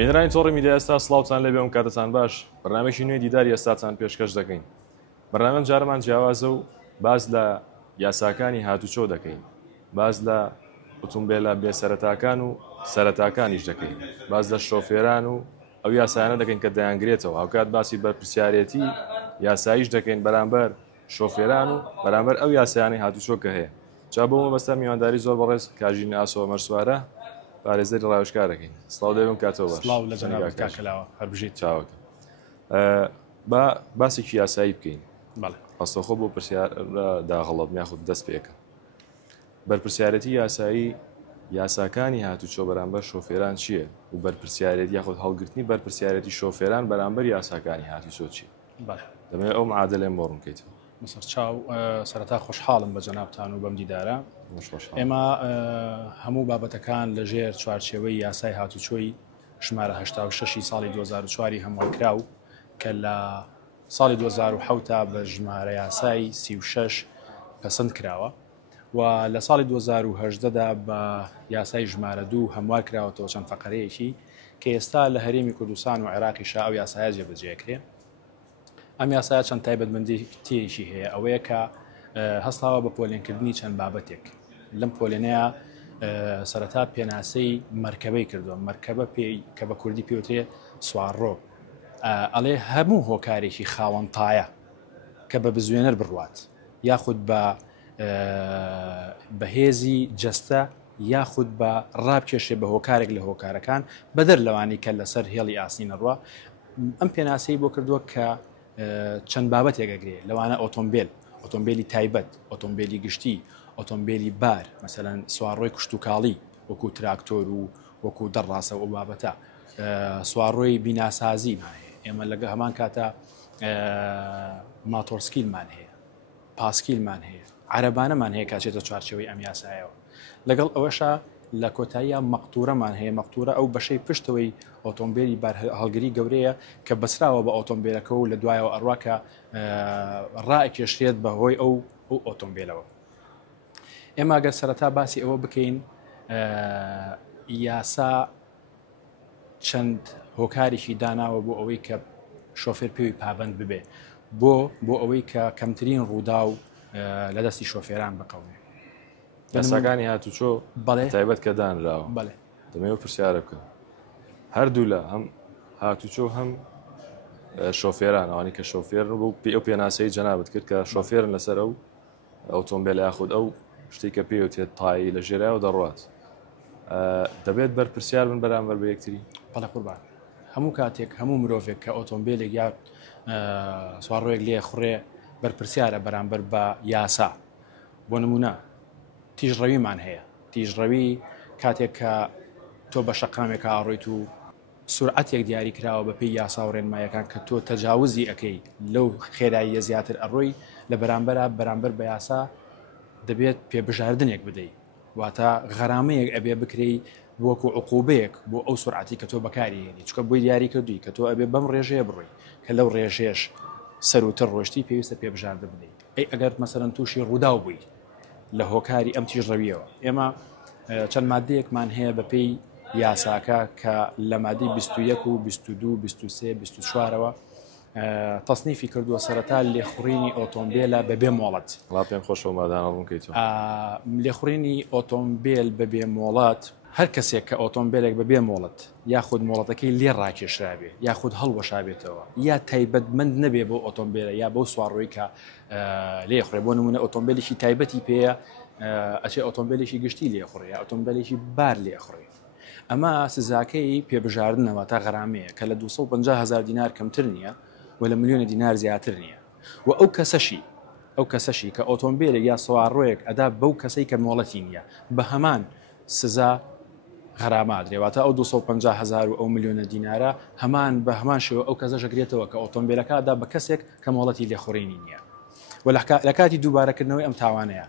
بینرانی تۆڕی میدیا ئێستا سڵاوتان لەبێ و کاتتان باش بەرنامێکی نوێی دیداری ئێستاتان پێشکەش دەکەین. بەرنامەم جارەمان جیاوازە و باز لە یاساکانی هاتوچۆ دەکەین، باز لە ئۆتۆمبیلە بێسەرەتاکان و سەرەتاکانیش دەکەین، باز لە شۆفێران و ئەو یاسایانە دەکەین کە دەیانگرێتەوە. هاوکات باسی بەرپرسیارەتی یاساییش دەکەین بەرامبەر شۆفێران و بەرامبەر ئەو یاسایانی هاتوچۆ کە هەیە. جا بۆ مەبەستە میوانداری زۆر بەڕێز کاژین ئاسۆ مەرسوارە پارێزەری ڕاوێژکارەکەین. سڵاو دەبێم کاتەوە باش. سڵاو لە جەناب کاکەلاوە هەربژیت چاوەکە. باسێکی یاسایی بکەین. بەڵێ ڕاستەوخۆ بۆ پرسیار داغەڵەت یاخود دەست پێکە. بەرپرسیارەتی یاسایی یاساکانی هاتوچۆ بەرامبەر شۆفێران چییە؟ و بەرپرسیارەتی یاخود هەڵگرتنی بەرپرسیارەتی شۆفێران بەرامبەر یاساکانی هاتوچۆ چییە؟ دەمەوێت ئەو معادلێم بۆ ڕوونکەیتەوە. مەسەر چاو سەرەتا خۆشحاڵم بە جەنابتان و بەم دیدارە. ئێمە هەموو بابەتەکان لەژێر چوارچێوەی یاسای هاتوچۆی ژمارە 86 ساڵی 2004 هەموارکرا و کە لە ساڵی 2007 تا بە ژمارە یاسای 36 پەسەند کراوە و لە ساڵی 2018دا بە یاسای ژمارە 2 هەموار کراوەتەوە چەند فەقەرەیەکی کە ئێستا لە هەرێمی کوردستان و عێراقیشا ئەو یاسایە جێبەجێکرێ. ئەم یاسایە چەند تایبەتمەندیتیەکی هەیە، ئەوەیە کە هەستاوە بە پۆلێنکردنی چەند بابەتێک. لەم پۆلێنەیە سەرەتا پێناسەی مەرکەبەی کردووە، مەرکەبە کە بە کوردی پێوترێ سوارڕۆ، ئەڵێ هەموو هۆکارێکی خاوەنتایە کە بە بزوێنەر بڕوات یاخود بە بەهێزی جەستە یاخود بە ڕابکێشێ بە هۆکارێک لە هۆکارەکان بەدەر لەوانی کە لەسەر هێڵی ئاستی نەڕوە. ئەم پێناسەی بۆ کردووە کە چەند بابەتێکەگرێ، لەوانە ئۆتۆمبیل، ئۆتۆمبیلی تایبەت، ئۆتۆمبیلی گشتی، ئۆتۆمبیلی بار، مەسەلەن سوارڕۆی کشت و کاڵی وەکو تراکتۆر و وەکو دەڕاستە و بابەتە، سوارڕۆی بیناسازیمان هەیە، ئێمە لەگە هەمان کاتە ماتۆرسکیلمان هەیە، پاسکیلمان هەیە، عەرەبانەمان هەیە کاچێتە چوارچێوەی ئەم یاسایەوە. لەگەڵ ئەوەشە لە کۆتاییە مەقتورەمان هەیە. مەقتورە ئەو بەشەی پشتەوەی ئۆتۆمبیلی هەڵگری گەورەیە کە بەسراوە بە ئۆتۆمبیلەکە و لە دوایەوە ئەڕواکە ڕائکێشێت بەهۆی ئەو ئۆتۆمبیلەوە. ئێمە ئەگەر سەرەتا باسی ئەوە بکەین، یاسا چەند هۆکارێکی داناوە بۆ ئەوەی کە شۆفێر پێوی پابند ببێ بۆ ئەوەی کە کەمترین ڕوودا و لە دەستی شۆفێران بقەونێ. یاساکانی هاتوچۆ تایبەت کە دانراوە دەمەوێت پرسیارە بکەم هەردوو لە هەم هاتوچۆ هەم شۆفێران ئەوانی کە شۆفێر بۆ ئەو پێناسەی جەنابەت کرد کە شۆفێرن لەسەر ئەو ئۆتۆمبیل یاخود ئەو شتێک کە پێوتێت تایی لە ژێرایەوە دەڕوات، دەبێت بەرپرسیار بن بەرامبەر بە یەکتری؟ بەڵێ قوربان، هەموو کاتێک هەموو مرۆڤێک کە ئۆتۆمبیلێک یا سوارڕۆیەک لێ خوڕێ بەرپرسیارە بەرامبەر بە یاسا. بۆ نمونە تیژڕەویمان هەیە، تیژڕەوی کاتێک کە تۆ بە شەقامێک ئاڕۆیت و سورعەتێک دیاری کراوە بە پێی یاسا و ڕێنمایەکان کە تۆ تەجاوزی ئەەکەی لەو خێراییە زیاتر ئەڕۆی لە بەرامبەر بە یاسا دەبێت پێبژاردنێک بدەیت، واتە غەرامەیەک ئەبێ بکرێی وەکو عقوبەیەک بۆ ئەو سورعەتی کە تۆ بەکاری هێنی، چکە بۆی دیاری کردووی کە تۆ ئەبێ بەم ڕێژەیە بڕۆی کە لەو ڕێژێش سەروتر ڕۆشتی پێویستە پێبژاردە بدەیت. ئەگەر مەسەرەن تووشی ڕوودا بووی لە هۆکاری ئەم تیژڕەویەوە، ئێمە چەند مادەیەکمان هەیە بە پێی یاساکە کە لە مادەی 21 و 22 23 24ەوە تەسنیفی کردووە سەرەتا لێخوڕینی ئۆتۆمبیلە بەبێ مۆڵەت. وڵا پێم خۆشەوە مادانە ڕوونکەیتەوە. لێخوڕینی ئۆتۆمبیل بەبێ مۆڵەت، هەر کەسێک کە ئۆتۆمبیلێک بەبێ مۆڵەت یاخود مۆڵەتەکەی لێ ڕاکێشرابێ یاخود هەڵوەشابێتەوە یا تایبەتمەند نەبێ بۆ ئۆتۆمبیلە یا بەو سوارڕۆی کە لێخوڕێ. بۆ نمونە ئۆتۆمبیلێکی تایبەتی پێەیە ئەچێ ئۆتۆمبیلێکی گشتی لێخوڕێ یا ئۆتۆمبیلێکی بار لێخوڕێ. ئەمە سزاکەی پێبژاردنەوە تا غەرامەیە کە لە 250,000 دینار کەمتر نییە و لە ملیۆنە دینار زیاتر نییە. و ئەو کەسەشی کە ئۆتۆمبیلێک یا سوارڕۆیەک ئەدا بەو کەسەی کە مۆڵەتی نییە بە هەمان سزا غەرامە درێواتە ئەو 250,000 و ئەو ملیۆنە دینارە هەمان بە هەمان شێوە ئەو کەسە ژەگرێتەوە کە ئۆتۆمبیلەکەدا بە کەسێک کە مۆڵەتی لێخوڕینی نییە. و لە کاتی دووبارەکردنەوەی ئەم تاوانەیە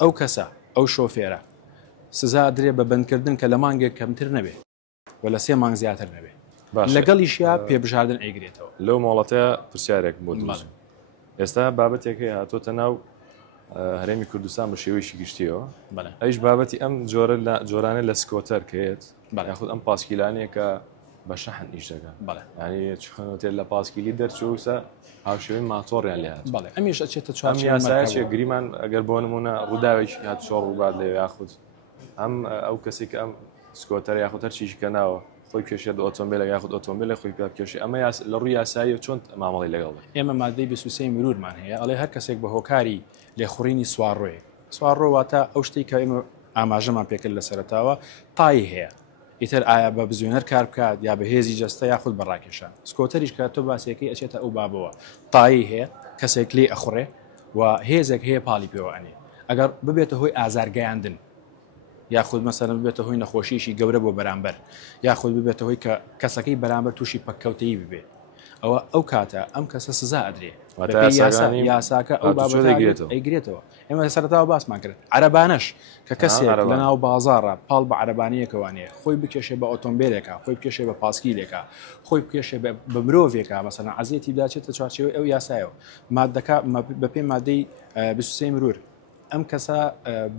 ئەو کەسە ئەو شۆفێرە سزا درێ بە بەندکردن کە لە مانگێک کەمتر نەبێ و لە 3 مانگ زیاتر نەبێ، لەگەڵیشیا پێبژاردن ئەیگرێتەوە. لەو مۆڵەتەیە پرسیارێک بۆ ئێستا بابەتێکی هاتۆتە ناو هەرێمی کوردستان بە شێوەیەکی گشتیەوە. ئەیش بابەتی ئەم جۆرانە لە سکۆتەر کەیت یاخود ئەم پاسکیلانەیە کە بە شەحن ئیش دەکەن بەڵێ ینی هۆتێل لە پاسکیلی دەرچووسە هاوشێوی ماتۆڕیان لێ هات بەڵێ ئەمیش ئەچێتە ئەم یاسایە گریمان ئەگەر بۆ نمونە ڕووداوێکی هات چۆڕ ڕووبات لێ یاخود ئەم ئەو کەسی کە ئەم سکۆتەر یاخود هەر چیشی کە ناوە خۆی کێشێت ئۆتۆمبیلە یاخود ئۆتۆمبیلە خۆی پێ بکێشی ئەمە لە ڕووی یاسایی چۆن مامەڵی لەگەڵ ئێمە مادەی 23 مرورمان هەیە ئەڵێ هەر کەسێک بە هۆکاری لێخوڕینی سوارڕۆیە سوارڕۆواتە ئەو شتێک کە ئێمە ئاماژەمان پێکرد لە سەرتاوە تای هەیە ئیتر ئایا بە بزوێنەر کار بکات یا بە هێزی جەستە یاخود بەڕاکێشان سکۆتەریش کە تۆ باسیەکەی ئەچێتە ئەو بابەوە تایی هەیە کەسێک لێ ئەخوڕێ و هێزێک هەیە پاڵی پێوە ئەنێ ئەگەر ببێتە هۆی ئازارگەیاندن یاخود مەسەرەن ببێتە هۆی نەخۆشیشی گەورە بۆ بەرامبەر یاخود ببێتە هۆی کە کەسەکەی بەرامبەر تووشی پەککەوتەیی ببێ ئەوە ئەو کاتە ئەم کەسە سزا ئەدرێ یاساکە ئەو ئەیگرێتەوە ئێمە سەرتاوە باسمان کرد عەرەبانەش کە کەسێک لە ناو بازاڕە پاڵ بە عەرەبانیەکەوانەیە خۆی بکێشێ بە ئۆتۆمبیلێکە خۆی بکێشێ بە پاسکیلێکە خۆی بکێشێ بە مرۆڤێکە مەسەلەن عەزیەتی بداچێتە چوارچێوەی ئەو یاسایەوە مادەکە بە پێی مادەی 23 مرور ئەم کەسە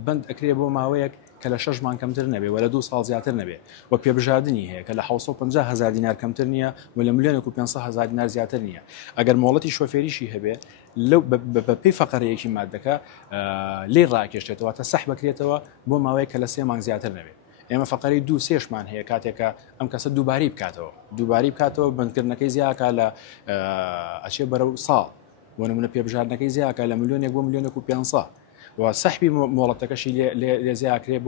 بند ئەکرێ بۆ ماوەیەک کە لە 6 مان کەمتر نەبێ وە لە 2 ساڵ زیاتر نەبێ و پێبژاردننی هەیە کە لە 750,000 دینار کەمتر نییە و لە 1,500,000 دینار زیاتر نییە ئەگەر مۆڵەتی شۆفێریشی هەبێ لەو بە پێی فەقەرەیەکی مادەکە لێ ڕاکێشێتەوە تا سەح بکرێتەوە بۆ ماوەیە کە لە 3 مانگ زیاتر نەبێت ئێمە فەقەری 2-3مان هەیە کاتێکە ئەم کەسە دووباری بکاتەوە بندکردنەکەی زیاکە لە ئەچێ بەرەو ساڵ بۆ نمونە پێبژاردنەکەی زیاکە لە 1,000,000 بۆ 1,500,000 و سەحبی مۆڵەتەکەشی لێ زیاکرێ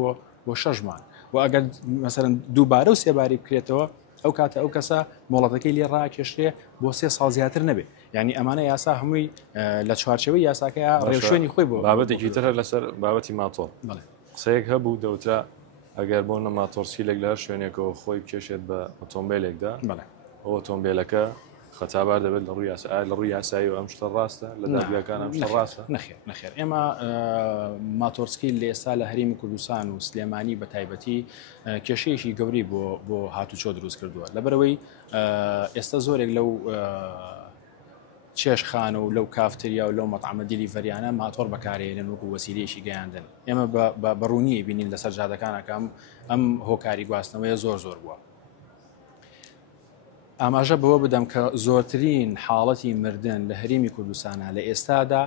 بۆ 6 مان و ئەگەر مەسەرەن دووبارە و سێباری بکرێتەوە ئەو کاتە ئەو کەسە مۆڵەتەکەی لێ ڕاکێشرێ بۆ 3 ساڵ زیاتر نەبێت یعنی ئەمانە یاسا هەمووی لە چوارچەوەی یاساکەیە ڕێوشێنی خۆی بۆ بابەتێکی تر لەسەر بابەتی ماتۆر قسەیەک هەبوو دەوترا ئەگەر بۆ نە ماتۆرسیلێک لە شوێنێکەوە خۆی بکێشێت بە ئۆتۆمبیلێکدا ئەو ئۆتۆمبیلەکە خەتابار دەبێت لە ڕووی یاسایی و ئەم شتە ڕاستە لە دادگاکان ئەم شتە ڕاستە نەخێر ئێمە ماتۆرسکی لە ئێستا لە هەرێمی کوردستان و سلێمانی بە تایبەتی کێشەیەکی گەوری بۆ هاتوچۆ دروست کردووە لەبەرەوەی ئێستا زۆرێک لەو چێشخانە و لەو کافتریا و لەو مەطعمە دیلیڤەریانە ماتۆر بەکارهێنن وەکو وەسیلەیەکی گەیاندن ئێمە بەڕوونی بینین لەسەر جادەکانەکەم ئەم هۆکاری گواستنەوەی زۆر بووە ئاماژە بەوە بدەم کە زۆرترین حاڵەتی مردن لە هەرێمی کوردستانە لە ئێستادا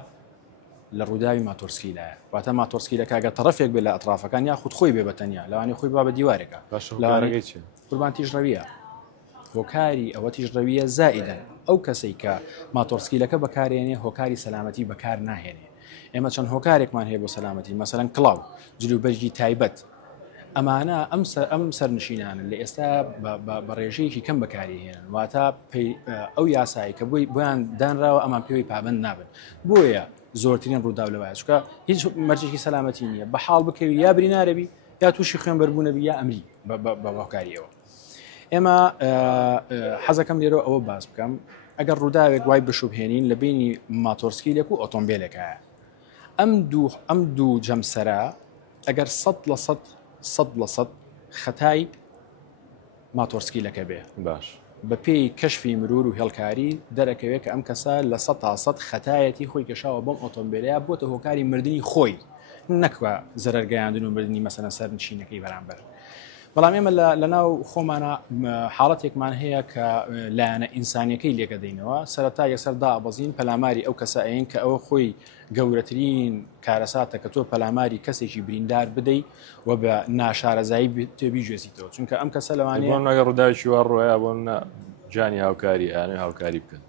لە ڕووداوی ماتۆرسکیلایە واتە ماتۆرسکی لە کاگە تەرەفێک بێ لە ئەطرافەکان یا خود خۆی بێ بەتەنیا لەوانی خۆی با بە دیوارێکە قوربان تیژڕەویە هۆکاری ئەوە تیژڕەویە زائیدەن ئەو کەسەی کە ماتۆرسکیلەکە بەکارێنێ هۆکاری سەلامەتی بەکار ناهێنێ ئێمە چەند هۆکارێکمان هەیە بۆ سەلامەتی مەسەلەن کڵاو جلوبەرجی تایبەت ئەمانە ئەم سەرنشینانن لە ئێستا بە ڕێژەیەکی کەم بەکاریهێنن واتە ئەو یاسایی کە بۆیان دانراوە ئەمان پێوەی پابند نابن بۆیە زۆرترین ڕووداو لەوایە چکە هیچ مەرجێکی سەلامەتی نییە بە حاڵ بکەوی یا بری نارەبی یا تووشی خوێنبەربوونەبی یا ئەمری بە هۆکاریەوە ئێمە حەزەکەم لێرە ئەوە باس بکەم ئەگەر ڕووداوێک وای بشوبهێنین لە بینی ماتۆرسکیلێک و ئۆتۆمبیلێکایە ئەم دوو جەمسەرە ئەگەر 100% خەتای ماتۆرسکیلەکە بێ باش بە پێی کەشفی مرور و هێڵکاری دەرەکەوێت کە ئەم کەسە لە 100% خەتایەتی خۆی کێشاوە بەم ئۆتۆمبیلەیە بۆتە هۆکاری مردنی خۆی نەکوە زەرەرگەیاندن و مردنی مەسەلەن سەرنشینەکەی بەرامبەر بەڵام ئێمە لە ناو خۆمانە حاڵەتێکمان هەیە کە لایەنە ئینسانیەکەی لێکە دەینەوە سەرەتا یەکسەر دابەزین پەلاماری ئەو کەسەین کە ئەوە خۆی گەورەترین کارەساتە کە تۆ پەلاماری کەسێکی بریندار بدەیت و بە ناشارەزایی تێبی گوێزیتەوە چونکە ئەم کەسە لەوانەیە ناگە ڕووداوێکی وا ڕۆیە بۆ جانی هاوکاری ئەوێ هاوکاری بکەن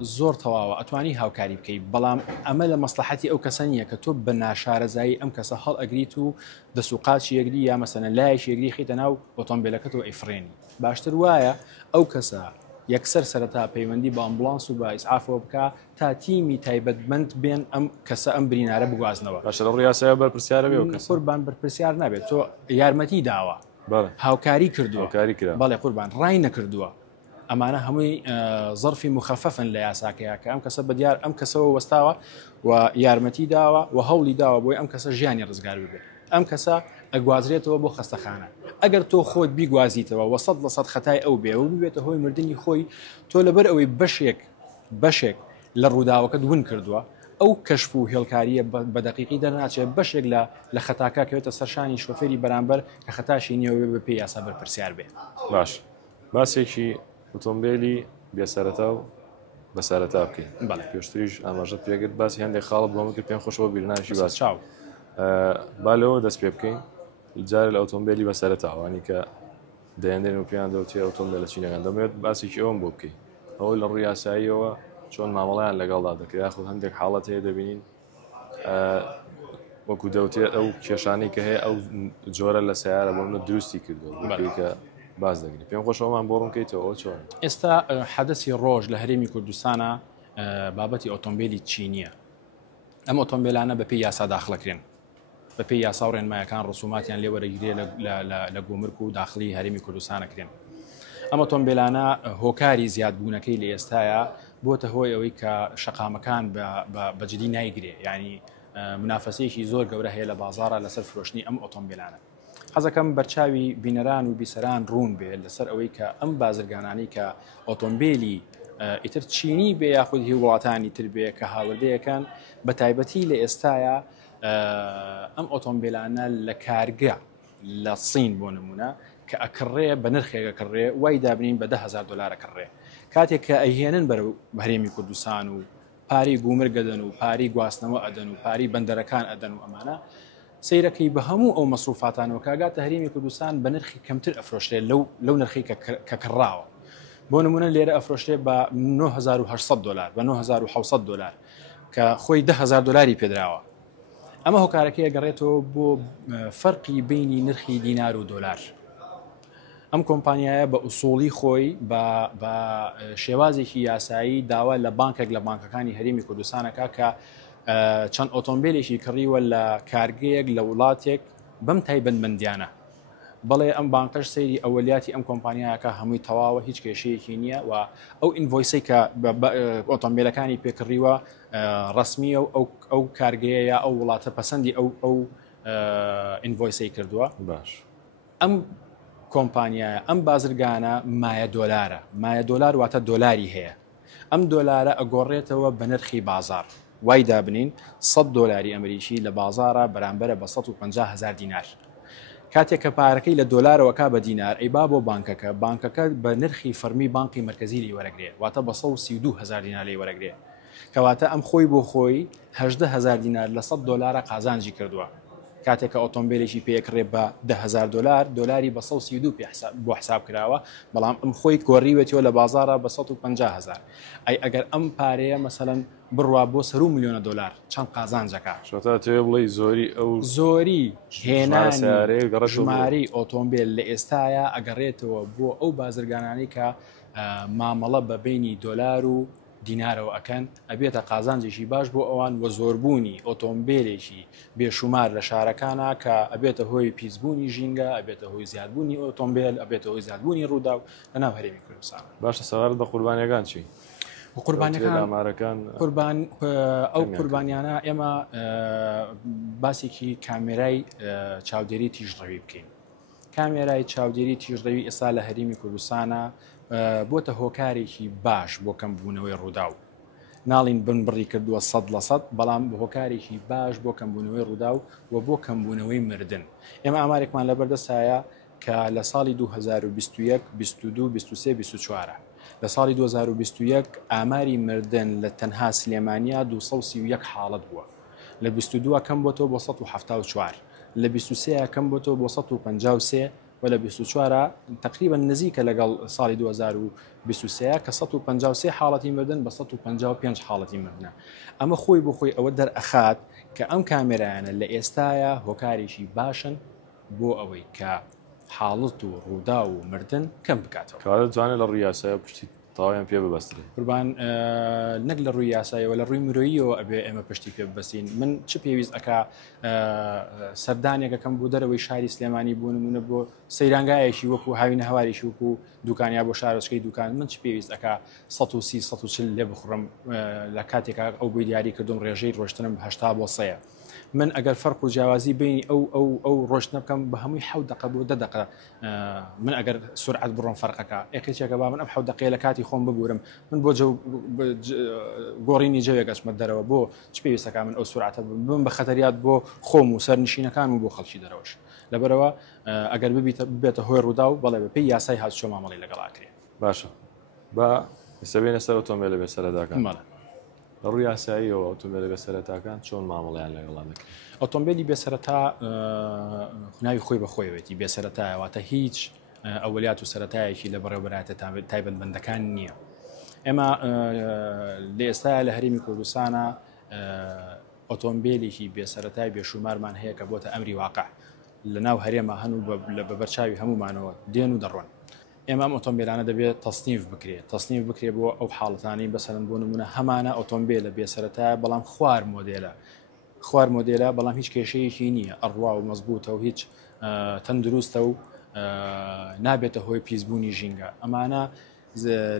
زۆر تەواوە ئەتوانی هاوکاری بکەیت بەڵام ئەمە لە مەسلحەتی ئەو کەسە نییە کە تۆ بە ناشارەزایی ئەم کەسە هەڵ ئەگریت و دەسوقاتی یەکدی یا مەسەلەن لایەکی یەکدی خیتە ناو ئۆتۆمبیلەکەتەوە ئەیفرێنی باشتر وایە ئەو کەسە یەکسەر سەرەتا پەیوەندی بە ئەمبولانس و بە ئیسعافەوە بکە تا تیمی تایبەتمەند بێن ئەم کەسە ئەم برینارە بگوازنەوە باشە لە ڕاستیە بەرپرسیارە بێ قوربان بەرپرسیار نابێت تۆ یارمەتی داوە هاوکاری کردووە بەڵێ قوربان ڕای نەکردووە ئەمانە هەمووی زەرفی مخەفەفن لە یاساکەیە کە ئەم کەسە بەدیار ئەم کەسەوە وەستاوە و یارمەتی داوە و هەوڵی داوە بۆی ئەم کەسە ژیانی ڕزگار ببێت ئەم کەسە ئەگوازرێتەوە بۆ خەستەخانە ئەگەر تۆ خۆت بیگوازیتەوە و 100% خەتای ئەو بێ و ببێتە هۆی مردنی خۆی تۆ لەبەر ئەوەی بەشێک لە ڕووداوەکەت ون کردووە ئەو کەشف و هێڵکاریە بە دەقیقی دەرناچێت بەشێک لە خەتاکە کەوێتە سەرشانی شۆفێری بەرامبەر کە خەتاشی نییە بە پێی یاسا بەرپرسیار بێ باش باسێکی ئۆتۆمبیلی بێسەرەتا و بەسەرەتا بکەین بەڵێ پێشتریش ئاماژەت پێگرت باسی هەندێک خاڵت بۆمە کرد پێم خۆشەوە بیرناشی باس چاو با لەوە دەست پێ بکەین جارە لە ئۆتۆمبیلی بەسەرەتاوانی کە دەیاندێن و پێیان دەوتێ ئۆتۆمبیل لە چینەکان دەمەوێت باسێکی ئەوم بۆ بکەین ئەوە لە ڕووی یاساییەوە چۆن مامەڵیان لەگەڵدا دەکرێت یاخود هەندێک حاڵەت هەیە دەبینین وەکو دەوتێت ئەو کێشانەی کە هەیە ئەو جۆرە لە سیارە بۆ منە دروستی کردو کە باز دەگرێت پێم خۆشەوەمان بۆ ڕوونکەیتەوە چۆن ئێستا حەدەسی ڕۆژ لە هەرێمی کوردستانە بابەتی ئۆتۆمبیلی چینیە ئەم ئۆتۆمبیلانە بە پێی یاسا داخڵەکرێن بە پێی یاسا و ڕێنمایەکان ڕسوماتیان لێ وەرەگیرێ لە گومرگ و داخلی هەرێمی کوردستانەکرێن ئەم ئۆتۆمبیلانە هۆکاری زیادبوونەکەی لە ئێستاە بۆتە هۆی ئەوەی کە شەقامەکان بەجددی نایگرێ ینی منافەسەیەکی زۆر گەورە هەیە لە بازارە لەسەر فرۆشتنی ئەم ئۆتۆمبیلانە حەزەکەم بەرچاوی بینەران و بیسەران ڕوون بێت لەسەر ئەوەی کە ئەم بازرگانانی کە ئۆتۆمبیلی ئیتر چینی بێ یاخود هی وڵاتانی تر بێ کە هاوردەیەکان بە تایبەتی لە ئێستاە ئەم ئۆتۆمبیلانە لە کارگە لە سین بۆ نمونە کە ئەکڕێ بە نرخێکە کڕێ وای دابنین بە $10,000 کڕێ کاتێک کە ئەهێنن بەرەو هەرێمی کوردستان و پاری گومرگەدەن و پاری گواستنەوە ئەدەن و پاری بەندەرەکان ئەدەن و ئەمانە سیرەکەی بە هەموو ئەو مەسروفاتانەوە کاگاتە هەرێمی کوردستان بە نرخی کەمتر ئەفرۆشتێ لەو نرخی کە کڕاوە بۆ نمونە لێرە ئەفرۆشتێ بە $9,800 بە $9,700 کە خۆی $10,000 پێدراوە ئەمە هۆکارەکەی گەڕێتەوە بۆ فەرقی بینی نرخی دینار و دۆلار ئەم کۆمپانیایە بە ئوسوڵی خۆی بە شێوازێکی یاسایی داوا لە بانکێک لە بانکەکانی هەرێمی کوردستانەکە کە چەند ئۆتۆمبیلێکی کڕیوە لە کارگەیەک لە وڵاتێک بەم تایبەتمەندیانە بەڵێ ئەم بانکەش سەیری ئەوەلیاتی ئەم کۆمپانیایەکە هەمووی تەواوە هیچ کێشەیەکی نییە و ئەو ئینڤۆیسی کە ئۆتۆمبیلەکانی پێکڕیوە ڕسمیە و ئەو کارگەیە یا ئەو وڵاتە پەسەندی ئەو ئینڤۆیسی کردووە باش ئەم کۆمپانیایە ئەم بازرگانە مایە دۆلار واتە دۆلاری هەیە ئەم دۆلارە ئەگۆڕێتەوە بە نرخی بازار وای دابنین $100 ئەمریکی لە بازارە بەرامبەرە بە $150,000 کاتێک کە پارەکەی لە دۆلارەوە کا بە دینار ئەی با بۆ بانکەکە بە نرخی فەرمی بانقی مرکزی لی وەرەگرێ واتە بە $132,000 لی وەرەگرێ کەواتە ئەم خۆی بۆ خۆی $18,000 لە $100 قازانجی کردووە کاتێک کە ئۆتۆمبیلێکی پێکڕێ بە $10,000 دۆلاری بە 132 بۆ حساب کراوە بەڵام ئەم خۆی گۆڕیوێتەوە لە بازارە بە 150,000 ئەی ئەگەر ئەم پارەیە مەسەلەن بڕوا بۆ $100 ملیۆن چەند قازانجەکە شتا تێ بڵێ زۆری هێنانی ژماری ئۆتۆمبیل لە ئێستاە ئەگەڕێتەوە بۆ ئەو بازرگانانی کە مامەڵە بە بینی دۆلار و دینارەوە ئەکەن ئەبێتە قازانجێکی باش بۆ ئەوان وە زۆربوونی ئۆتۆمبیلێکی بێشومار لە شارەکانە کە ئەبێتە هۆی پیسبوونی ژینگە ئەبێتە هۆی زیادبوونی ئۆتۆمبیل ئەبێتە هۆی زیادبوونی ڕوودا و لەناو هەرێمی کوردستان باشە سەوار بە قوربانیەکان چی قوربانەکان ئەو قوربانیانە ئێمە باسێکی کامێرای چاودێری تیژڕەوی بکەین کامێرای چاودێری تیژڕەوی ئێستا لە هەرێمی کوردستانە بۆتە هۆکارێکی باش بۆ کەمبوونەوەی ڕوودا و ناڵین بن بڕی کردووە 100% بەڵام هۆکارێکی باش بۆ کەمبوونەوەی ڕوودا و بۆ کەمبوونەوەی مردن ئێمە ئامارێکمان لەبەردەستایە کە لە ساڵی 2021 22 23 24 لە ساڵی 2021 ئاماری مردن لە تەنها سلێمانیا 231 حاڵەت بووە لە 22 کەم بۆتەوە بۆ 174 لە 23 کەم بۆتەوە بۆ 153 و لە 24 تقریبا نزیکە لەگەڵ ساڵی 2023 کە 153 حاڵەتی مردن بە 155 حاڵەتی مردنە ئەمە خۆی بۆ خۆی ئەوە دەرئەخات کە ئەم کامێرایانە لە ئێستاە هۆکارێکی باشن بۆ ئەوەی کە حاڵت و ڕوودا و مردن کەم بکاتەوە کاتە جوانە لە ڕووی یاسایە پشتی تاوایان پێ ببەسترێ قوربان نەک لە ڕووی یاسایەوە لە ڕووی مرۆییەوە ئەبێ ئێمە پشتی پێ ببەستین من چ پێویست ئەکا سەردانێکەکەم بۆ دەرەوەی شاری سلێمانی بوو نمونە بۆ سەیرانگایەکی وەکو هاوینە هەواریشی وەکو دوکانیا بۆ شارۆچکەی دوکان من چ پێویست ئەکا 130 140 لێ بخڕم لە کاتێکا ئەو بۆی دیاری کردم ڕێژەی ڕۆشتنم 80 بۆ 100 من ئەگەر فەرق و جیاوازی بینی ئەو ڕۆشتنە بکەم بە هەمووی 7 دقە بۆ 10 دقە من ئەگەر سرعت بڕۆم فەرقەکە ئێکێکێکە با من ئەم 7 دقەیە لە کاتی خۆم ببورم من بۆ گۆڕینی جەوێک ئەچمە دەرەوە بۆ چ پێویستەکە من ئەو سرعتە بم بە خەتەریات بۆ خۆم و سەرنشینەکان و بۆ خەڵکی دەرەوەش لەبەرەوە ئەگەر ببێتە هۆی ڕوودا و بەڵێ بە پێی یاسای هاتوچۆ مامەڵی لەگەڵاکرێ. باشە با ئێستا سەر ئۆتۆمبیلە بێسەرەتاکان مەڵە لە ڕووی یاساییەوە ئۆتۆمبیلە بێسەرەتاکان چۆن مامەڵیان لەگەڵان دەکرێت؟ ئۆتۆمبیلی بێسەرەتا ناوی خۆی بەخۆیەوەتی بێسەرەتایەواتە هیچ ئەولیات و سەرەتایەکی لە بەڕێوەبەراتە تایبەتمەندەکان نییە. ئێمە لە ئێستا لە هەرێمی کوردستانە ئۆتۆمبیلێکی بێسەرەتای بێشومارمان هەیە کە بۆتە ئەمری واقع لە ناو هەرێمە هەنوو لە بەبەرچاوی هەمومانەوە دێن و دەڕۆن. ئێمە ئەم ئۆتۆمبیلانە دەبێت تەسنیف بکرێت بۆ ئەو حاڵەتانی بەسەرەن بۆ نمونە هەمانە ئۆتۆمبیلە بێسەرەتایە بەڵام خوار مۆدێلە بەڵام هیچ کێشەیەکی نییە ئەڕوا و مەزبوطە و هیچ تەندروستە و نابێتە هۆی پیسبوونی ژینگە. ئەمانە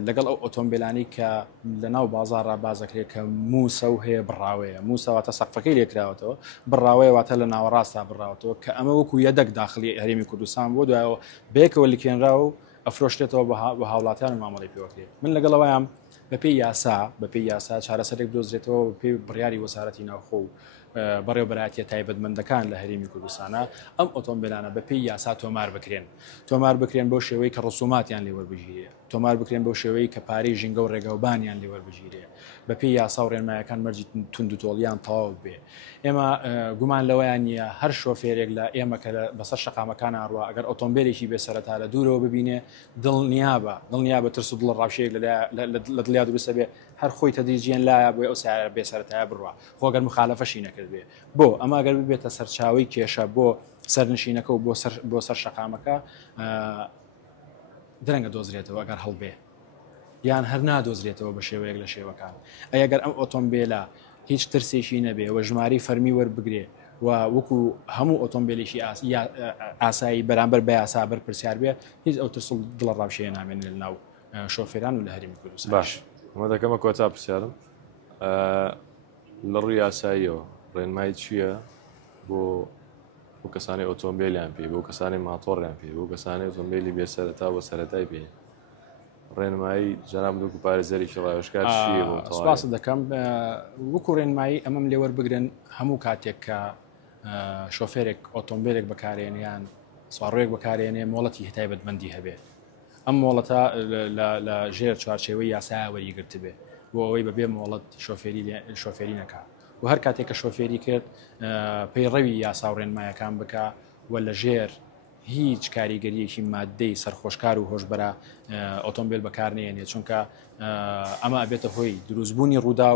لەگەڵ ئەو ئۆتۆمبیلانی کە لە ناو بازار ڕابازەکرێت کە موسە و هەیە بڕاوەیە موسەواتە سەقفەکەی لێکراوەتەوە بڕاوەیەواتە لە ناوەڕاستە بڕاوەتەوە کە ئەمە وەکو یەدەک داخلی هەرێمی کوردستان بۆ دوایەوە بەیەکەوە لکێنرا و ئەفرۆشتێتەوە بە هاوڵاتیان و مامەڵی پێوەکرێت. من لەگەڵەوەیان بەپێی یاسا چارەسەرێک دۆزرێتەوە بەپێی بڕیاری وەزارەتی ناوخۆ و بەڕێوەبەرایەتیە تایبەتمەندەکان لە هەرێمی کوردستانە ئەم ئۆتۆمبیلانە بەپێی یاسا تۆمار بکرێن بۆ شێوەی کە ڕسوماتیان لێوەربژیرێ تۆمار بکرێن بۆ شێوەی کە پارەی ژینگە و ڕێگەوبانیان لێوەربژیرێ بەپێی یاسا و ڕێنمایەکان مەرجی تونند و تۆڵیان تەواو بێ. ئێمە گومان لەوەیان نیە هەر شۆفێرێک لە ئێمە کە بەسەر شەقامەکان ئاڕوا ئەگەر ئۆتۆمبیلێکی بێسەرەتا لە دوورەوە ببینێ دڵنیابە ترس و دڵ ڕاوشەیەک لە دڵیا دروستە بێ هەر خۆی تەدریجیان لایە بۆی ئەو سیارە بێسەرەتایە بڕوا خۆگەر مخالەفەشی نەکرد بێ بۆ ئەمە ئەگەر ببێتە سەرچاوی کێشە بۆ سەرنشینەکە و بۆ سەر شەقامەکە درەنگە دۆزرێتەوە ئەگەر هەڵبێ یان هەر نادۆزرێتەوە بە شێوەیەک لە شێوەکان. ئەگەر ئەم ئۆتۆمبیلە هیچ ترسێکی نەبێ و ژماری فەرمی وەربگرێ و وەکو هەموو ئۆتۆمبیلێکی ئاسایی بەرامبەر بە یاسا بەرپرسیار بێ هیچ ئەو ترس دڵ ڕاوشەیە نامێنێت لە ناو شۆفێران و لە هەرێمی کوردستان. باش ئەمە دەکەمە کۆتا پرسیارم لە ڕووی یاساییەوە ڕێنمایی چییە بۆ کەسانی ئۆتۆمبیلیان پێ بۆ کەسانی ماتۆڕیان پێ بۆ کەسانی ئۆتۆمبیلی بێسەرەتا بۆ سەرەتای پێ ڕێنمایی جەناب دوو پارێزەرێکی ڕاوێژکار چییە بۆ سپاس دەکەم وەکو ڕێنمایی ئەمەم لێ وەربگرن هەموو کاتێک کە شۆفێرێک ئۆتۆمبیلێک بەکارێنیان سوارڕێک بەکارێنێ مۆڵەتی تایبەتمەندی هەبێ ئەم مۆڵەتە لە ژێر چوارچێوەی یاسای وەریگرت بێ بۆ ئەوەی بەبێ مۆڵەت شۆفێری نەکات و هەر کاتێک کە شۆفێری کرد پەیڕەوی یاسا و ڕێنمایەکان بکە و لە ژێر هیچ کاریگەریەکی مادەی سەرخۆشکار و هۆشبەرە ئۆتۆمبیل بەکارنێنێ چونکە ئەمە ئەبێتە هۆی دروستبوونی ڕوودا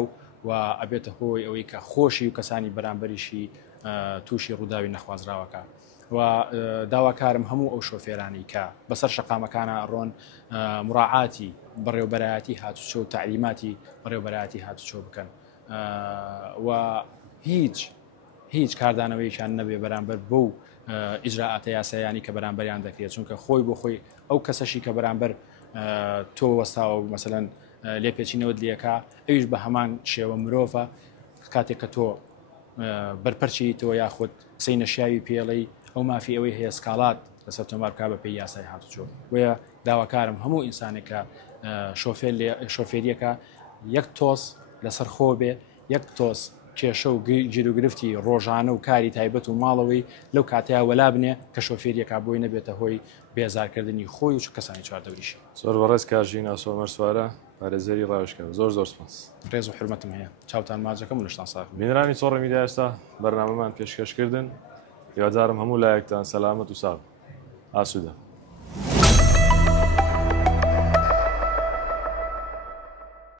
و ئەبێتە هۆی ئەوەی کە خۆشی و کەسانی بەرامبەریشی تووشی ڕووداوی نەخوازراوەکە و داواکارم هەموو ئەو شۆفێرانی کە بەسەر شەقامەکانە ئەڕۆن مراعاتی بەڕێوەبەرایەتی هاتوچۆ و تعلیماتی بەڕێوەبەرایەتی هاتوچۆ بکەن و هیچ کاردانەوەیشان نەبێ بەرامبەر بەو ئیجراعاتە یاسایانی کە بەرامبەریان دەکرێت چونکە خۆی بۆ خۆی ئەو کەسەشی کە بەرامبەر تۆ وەستاوە مەسەلەن لێپێچینەوە دیەکە ئەویش بە هەمان شێوە مرۆڤە کاتێک کە تۆ بەرپەرچی تۆ یاخود قسەی نەشیاوی پێڵەی ئەو مافی ئەوەی هەیە سکاڵات لەسەر تۆمار بکا بە پێی یاسای هاتوچۆ وەیە داواکارم هەموو ئینسانێکە شۆفێریەکە یەک تۆس لەسەر خۆ بێ یەک تۆس کێشە و گیرروگرفتی ڕۆژانە و کاری تایبەت و ماڵەوەی لەو کاتەیە وەلا بنێ کە شۆفێریەکە بۆی نەبێتە هۆی بێزارکردنی خۆی و کەسانی چواردەوریشی. زۆر بەڕێز کاژین ئاسۆمەر سوارە پارێزەری ڕاوێژکار زۆر سپاس. ڕێز و حرمەتم هەیە چاوتان ماجەکەم و لەشتان ساغ. بینرانی چۆڕ میدیا ئێستا بەرنامەمان پێشکەشکردن هیوادارم هەموو لایەکتان سەلامەت و ساغ ئاسوودە.